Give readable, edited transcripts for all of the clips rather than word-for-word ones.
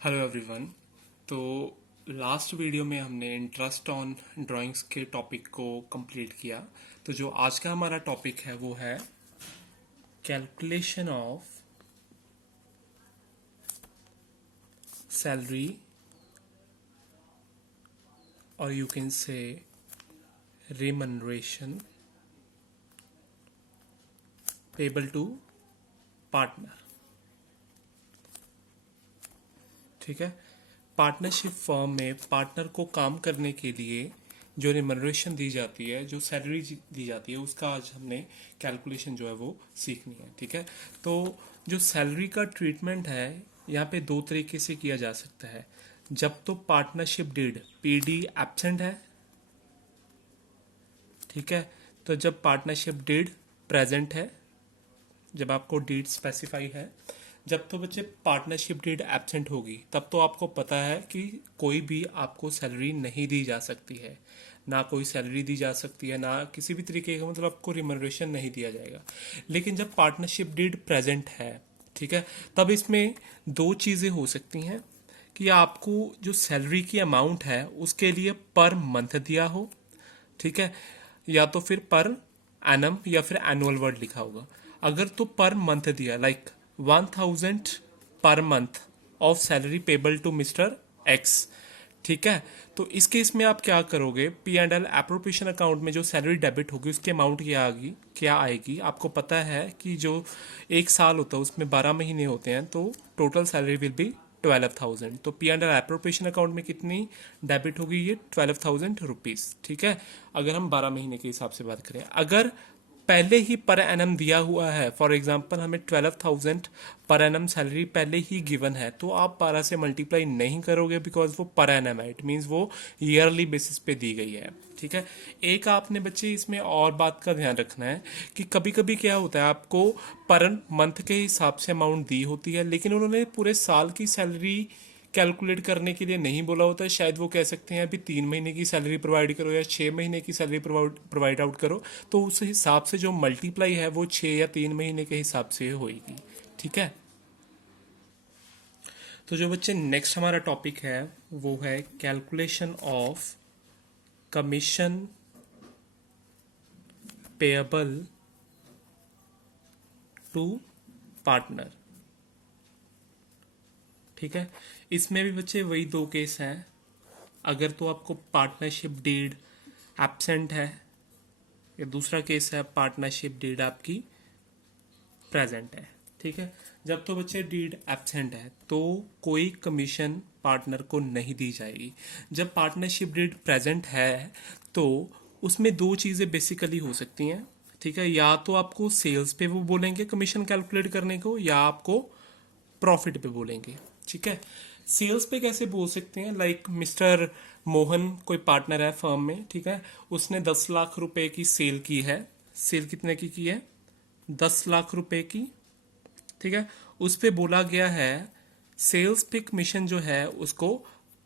Hello everyone. तो last video में हमने इंटरेस्ट ऑन ड्राइंग्स के टॉपिक को कंप्लीट किया। तो जो आज का हमारा टॉपिक है वो है calculation of salary or you can say remuneration payable to partner. ठीक है। पार्टनरशिप फर्म में पार्टनर को काम करने के लिए जो रिमनरेशन दी जाती है, जो सैलरी दी जाती है, उसका आज हमने कैलकुलेशन जो है वो सीखनी है। ठीक है। तो जो सैलरी का ट्रीटमेंट है यहाँ पे दो तरीके से किया जा सकता है। जब तो पार्टनरशिप डीड पीडी एब्सेंट है, ठीक है, तो जब पार्टनरशिप डीड प्रेजेंट है, जब आपको डीड स्पेसिफाई है, जब तो बच्चे पार्टनरशिप डीड एब्सेंट होगी तब तो आपको पता है कि कोई भी आपको सैलरी नहीं दी जा सकती है, ना कोई सैलरी दी जा सकती है, ना किसी भी तरीके का मतलब आपको रिमनरेशन नहीं दिया जाएगा। लेकिन जब पार्टनरशिप डीड प्रेजेंट है, ठीक है, तब इसमें दो चीज़ें हो सकती हैं कि आपको जो सैलरी की अमाउंट है उसके लिए पर मंथ दिया हो, ठीक है, या तो फिर पर एनम या फिर एनुअल वर्ड लिखा होगा। अगर तो पर मंथ दिया लाइक 1000 पर month of salary payable to mister X, ठीक है, तो इस केस में आप क्या करोगे, P and L appropriation account में जो सैलरी डेबिट होगी उसकी अमाउंट क्या आएगी। आपको पता है कि जो एक साल होता है उसमें 12 महीने होते हैं, तो टोटल सैलरी विल बी 12,000। तो P and L appropriation account में कितनी डेबिट होगी, ये 12,000 रुपीज़। ठीक है, अगर हम 12 महीने के हिसाब से बात करें। अगर पहले ही पर एनम दिया हुआ है, फॉर एग्जांपल हमें 12,000 पर एनम सैलरी पहले ही गिवन है, तो आप 12 से मल्टीप्लाई नहीं करोगे बिकॉज वो पर एनम है, इट मीन्स वो ईयरली बेसिस पे दी गई है। ठीक है। एक आपने बच्चे इसमें और बात का ध्यान रखना है कि कभी कभी क्या होता है, आपको पर मंथ के हिसाब से अमाउंट दी होती है लेकिन उन्होंने पूरे साल की सैलरी कैलकुलेट करने के लिए नहीं बोला होता है। शायद वो कह सकते हैं अभी 3 महीने की सैलरी प्रोवाइड करो या 6 महीने की सैलरी प्रोवाइड आउट करो, तो उस हिसाब से जो मल्टीप्लाई है वो 6 या 3 महीने के हिसाब से होगी। ठीक है। तो जो बच्चे नेक्स्ट हमारा टॉपिक है वो है calculation of commission payable to partner. ठीक है। इसमें भी बच्चे वही दो केस हैं। अगर तो आपको पार्टनरशिप डीड एब्सेंट है, या दूसरा केस है पार्टनरशिप डीड आपकी प्रेजेंट है। ठीक है। जब तो बच्चे डीड एब्सेंट है तो कोई कमीशन पार्टनर को नहीं दी जाएगी। जब पार्टनरशिप डीड प्रेजेंट है तो उसमें दो चीज़ें बेसिकली हो सकती हैं। ठीक है, या तो आपको सेल्स पे वो बोलेंगे कमीशन कैलकुलेट करने को, या आपको प्रॉफिट पे बोलेंगे। ठीक है। सेल्स पे कैसे बोल सकते हैं, लाइक मिस्टर मोहन कोई पार्टनर है फर्म में, ठीक है, उसने 10 लाख रुपए की सेल की है। सेल कितने की है, 10 लाख रुपए की। ठीक है। उस पे बोला गया है सेल्स पे कमीशन जो है उसको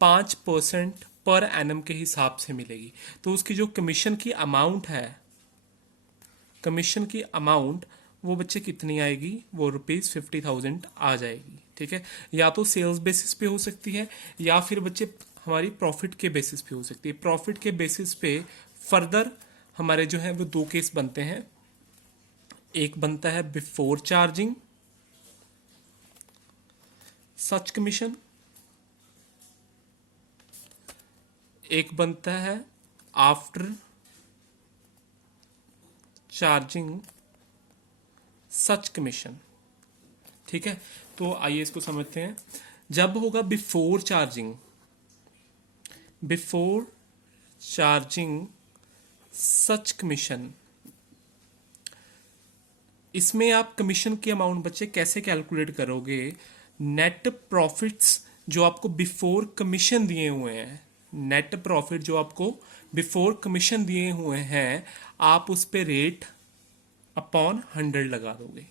5% पर एनम के हिसाब से मिलेगी। तो उसकी जो कमीशन की अमाउंट है, कमीशन की अमाउंट वो बच्चे कितनी आएगी, वो ₹50,000 आ जाएगी। ठीक है। या तो सेल्स बेसिस पे हो सकती है या फिर बच्चे हमारी प्रॉफिट के बेसिस पे हो सकती है। प्रॉफिट के बेसिस पे फर्दर हमारे जो है वो दो केस बनते हैं। एक बनता है बिफोर चार्जिंग सच कमीशन, एक बनता है आफ्टर चार्जिंग सच कमीशन। ठीक है। तो आइए इसको समझते हैं। जब होगा बिफोर चार्जिंग सच कमीशन, इसमें आप कमीशन की अमाउंट बच्चे कैसे कैलकुलेट करोगे, नेट प्रॉफिट्स जो आपको बिफोर कमीशन दिए हुए हैं, नेट प्रॉफिट जो आपको बिफोर कमीशन दिए हुए हैं, आप उस पे रेट अपॉन 100 लगा दोगे।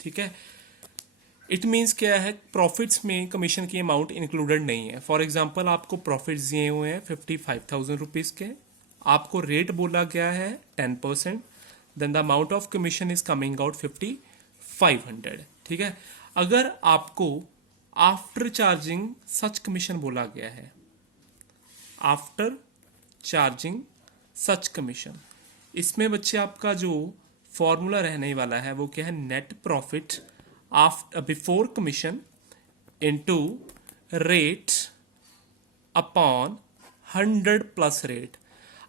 ठीक है। इट मीन्स क्या है, प्रॉफिट्स में कमीशन की अमाउंट इंक्लूडेड नहीं है। फॉर एग्जांपल आपको प्रॉफिट्स दिए हुए हैं 55,000 रुपीज़ के, आपको रेट बोला गया है 10%, then the amount of commission is coming out 5,500। ठीक है। अगर आपको आफ्टर चार्जिंग सच कमीशन बोला गया है, आफ्टर चार्जिंग सच कमीशन। इसमें बच्चे आपका जो फॉर्मूला रहने वाला है वो क्या है, net profit after before commission into rate upon 100 plus rate.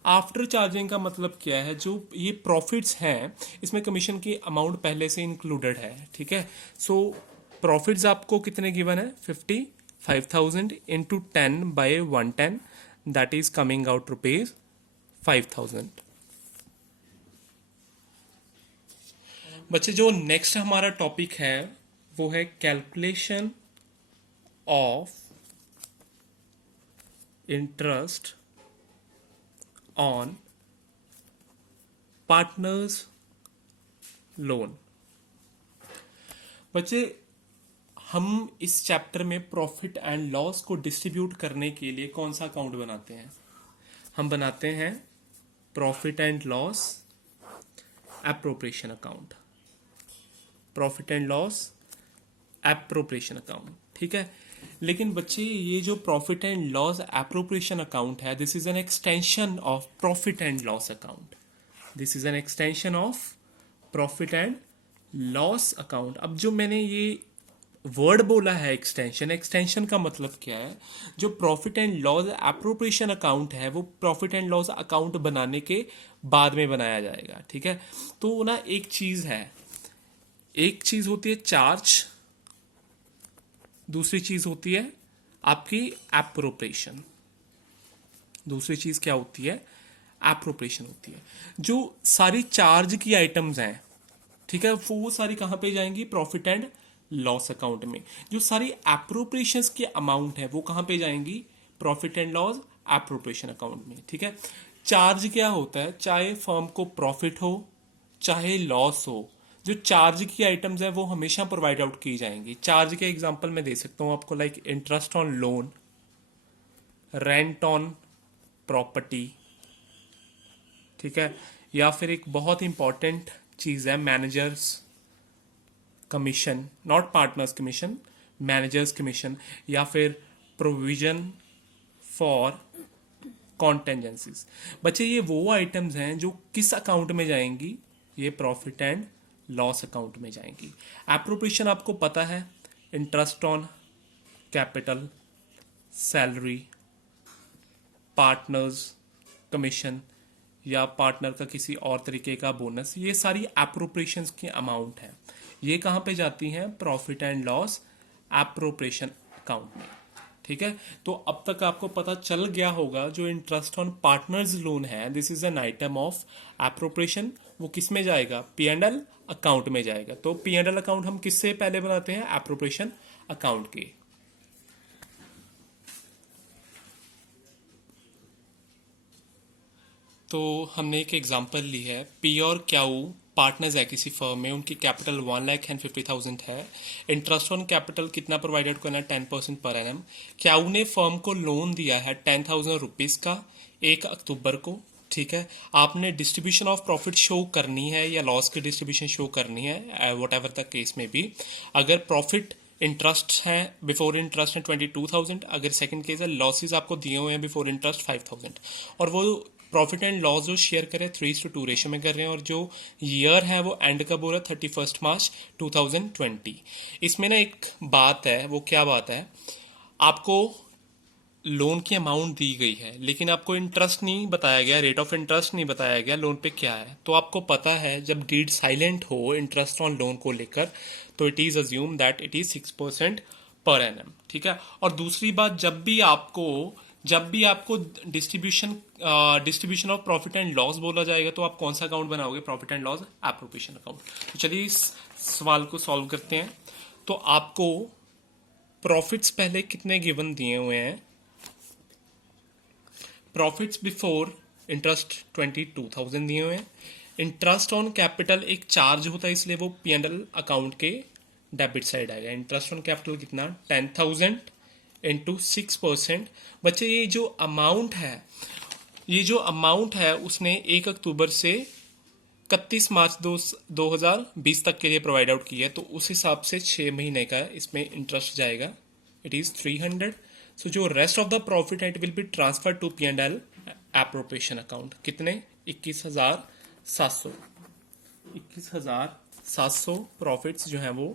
After charging का मतलब क्या है, जो ये प्रॉफिट्स हैं इसमें कमीशन की अमाउंट पहले से इंक्लूडेड है, ठीक है। सो प्रॉफिट्स आपको कितने गिवन है, 55,000 into 10/110, that is coming out ₹5,000। बच्चे जो नेक्स्ट हमारा टॉपिक है वो है calculation of interest on partners loan. बच्चे हम इस चैप्टर में प्रॉफिट एंड लॉस को डिस्ट्रीब्यूट करने के लिए कौन सा अकाउंट बनाते हैं, हम बनाते हैं profit and loss appropriation account, profit and loss appropriation account, ठीक है। लेकिन बच्चे ये जो profit and loss appropriation account है, this is an extension of profit and loss account, this is an extension of profit and loss account. अब जो मैंने ये वर्ड बोला है एक्सटेंशन, एक्सटेंशन का मतलब क्या है, जो profit and loss appropriation account है वो प्रॉफिट एंड लॉस अकाउंट बनाने के बाद में बनाया जाएगा, ठीक है। तो ना एक चीज है, एक चीज होती है चार्ज, दूसरी चीज होती है आपकी एप्रोप्रिएशन, दूसरी चीज क्या होती है, एप्रोप्रिएशन होती है। जो सारी चार्ज की आइटम्स हैं, ठीक है, वो सारी कहां पे जाएंगी, प्रॉफिट एंड लॉस अकाउंट में। जो सारी एप्रोप्रिएशंस की अमाउंट है वो कहां पे जाएंगी, profit and loss appropriation account में, ठीक है। चार्ज क्या होता है, चाहे फर्म को प्रॉफिट हो चाहे लॉस हो, जो चार्ज की आइटम्स है वो हमेशा प्रोवाइड आउट की जाएंगी। चार्ज के एग्जांपल मैं दे सकता हूं आपको, like interest on loan, rent on property, ठीक है, या फिर एक बहुत इंपॉर्टेंट चीज है managers commission, not partners commission, managers commission, या फिर प्रोविजन फॉर कॉन्टेंजेंसीज। बच्चे ये वो आइटम्स हैं जो किस अकाउंट में जाएंगी, ये प्रॉफिट एंड लॉस अकाउंट में जाएंगी। एप्रोप्रिएशन आपको पता है, interest on capital, salary, partners commission या पार्टनर का किसी और तरीके का बोनस, ये सारी एप्रोप्रिएशंस की अमाउंट है, ये कहां पे जाती हैं, profit and loss appropriation account में, ठीक है। तो अब तक आपको पता चल गया होगा जो इंटरेस्ट ऑन पार्टनर्स लोन है, this is an item of appropriation, वो किस में जाएगा, पी एंड एल अकाउंट में जाएगा। तो पी एंड एल अकाउंट हम किससे पहले बनाते हैं, एप्रोप्रिएशन अकाउंट के। तो हमने एक एग्जांपल ली है, पी और क्याऊ पार्टनर्स है किसी फर्म में, उनकी कैपिटल 1,50,000 है, इंटरेस्ट ऑन कैपिटल कितना प्रोवाइडेड करना है, 10% पर एनम। क्याऊ ने फर्म को लोन दिया है 10,000 रुपीज का 1 अक्टूबर को, ठीक है। आपने डिस्ट्रीब्यूशन ऑफ प्रॉफिट शो करनी है या लॉस की डिस्ट्रीब्यूशन शो करनी है, वट एवर द केस में भी। अगर प्रॉफिट इंटरेस्ट है बिफोर इंटरेस्ट है 22,000, अगर सेकंड केस है लॉसेस आपको दिए हुए हैं बिफोर इंटरेस्ट 5,000, और वो प्रॉफिट एंड लॉस जो शेयर करें 3:2 रेशो में कर रहे हैं, और जो ईयर है वो एंड कब हो रहा है, 31 मार्च 2020। इसमें ना एक बात है, वो क्या बात है, आपको लोन की अमाउंट दी गई है लेकिन आपको इंटरेस्ट नहीं बताया गया, रेट ऑफ इंटरेस्ट नहीं बताया गया लोन पे क्या है। तो आपको पता है जब डीड साइलेंट हो इंटरेस्ट ऑन लोन को लेकर, तो it is assume that it is 6% per annum, ठीक है। और दूसरी बात, जब भी आपको distribution of profit and loss बोला जाएगा तो आप कौन सा अकाउंट बनाओगे, profit and loss appropriation account. तो चलिए इस सवाल को सॉल्व करते हैं। तो आपको प्रॉफिट्स पहले कितने गिवन दिए हुए हैं, प्रॉफिट्स बिफोर इंटरेस्ट 22,000 दिए हुए हैं। इंटरेस्ट ऑन कैपिटल एक चार्ज होता है इसलिए वो पी एंड एल अकाउंट के डेबिट साइड आएगा। इंटरेस्ट ऑन कैपिटल कितना, 10,000 इंटू 6%। बच्चे ये जो अमाउंट है उसने 1 अक्टूबर से 31 मार्च 2020 तक के लिए प्रोवाइड आउट किया है, तो उस हिसाब से 6 महीने का इसमें इंटरेस्ट जाएगा it is 300. So जो rest of the profit है it will be transferred to P&L appropriation account. कितने? 21,700. 21,700 प्रॉफिट्स जो हैं वो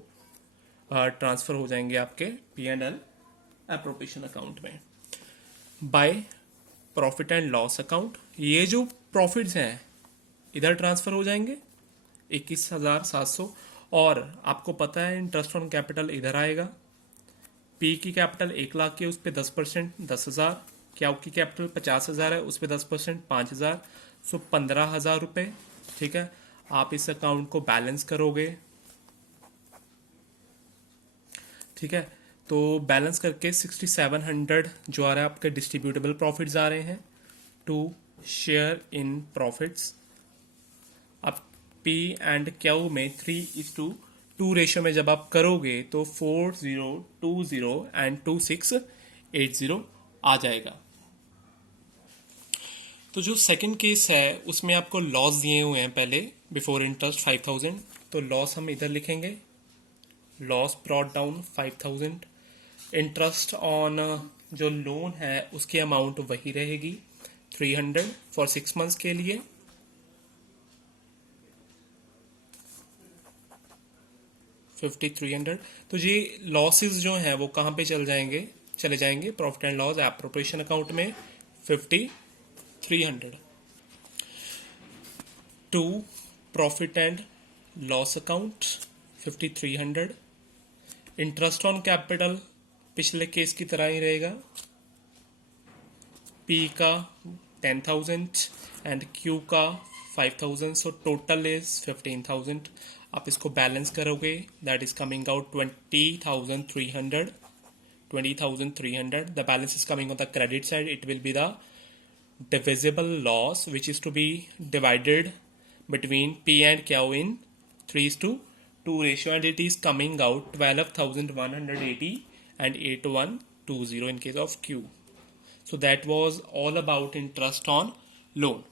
ट्रांसफर हो जाएंगे आपके P&L appropriation अकाउंट में. By profit and loss account ये जो प्रॉफिट्स हैं इधर ट्रांसफर हो जाएंगे 21,700. और आपको पता है इंटरेस्ट ऑन कैपिटल इधर आएगा. पी की कैपिटल 1 लाख की, उस पर 10% 10,000. क्यू की कैपिटल 50,000 है, उस पर 10% 5,000. सो 15,000 रुपये. ठीक है, आप इस अकाउंट को बैलेंस करोगे. ठीक है, तो बैलेंस करके 6,700 जो आ रहा है आपके डिस्ट्रीब्यूटेबल प्रॉफिट्स आ रहे हैं टू शेयर इन प्रॉफिट्स. अब पी एंड क्यू में 3:2 रेशियो में जब आप करोगे तो 4020 एंड 2680 आ जाएगा. तो जो सेकंड केस है उसमें आपको लॉस दिए हुए हैं पहले बिफोर इंटरेस्ट 5,000. तो लॉस हम इधर लिखेंगे. Loss brought down 5,000. Interest on जो लोन है उसकी अमाउंट वही रहेगी 300 फॉर 6 मंथ्स के लिए. $5,300. तो ये लॉसेस जो हैं वो कहाँ पे चले जाएंगे profit and loss appropriation account में 5,300. To profit and loss account 5,300. Interest on capital पिछले केस की तरह ही रहेगा. पी का 10,000 एंड क्यू का 5,000. So total is 15,000. आप इसको बैलेंस करोगे that is coming out 20,300. 20,300. The balance is coming on the credit side. It will be the divisible loss which is to be divided between P and Q in 3:2 ratio, and it is coming out 12,180 and 8,120 in case of Q. So that was all about interest on loan.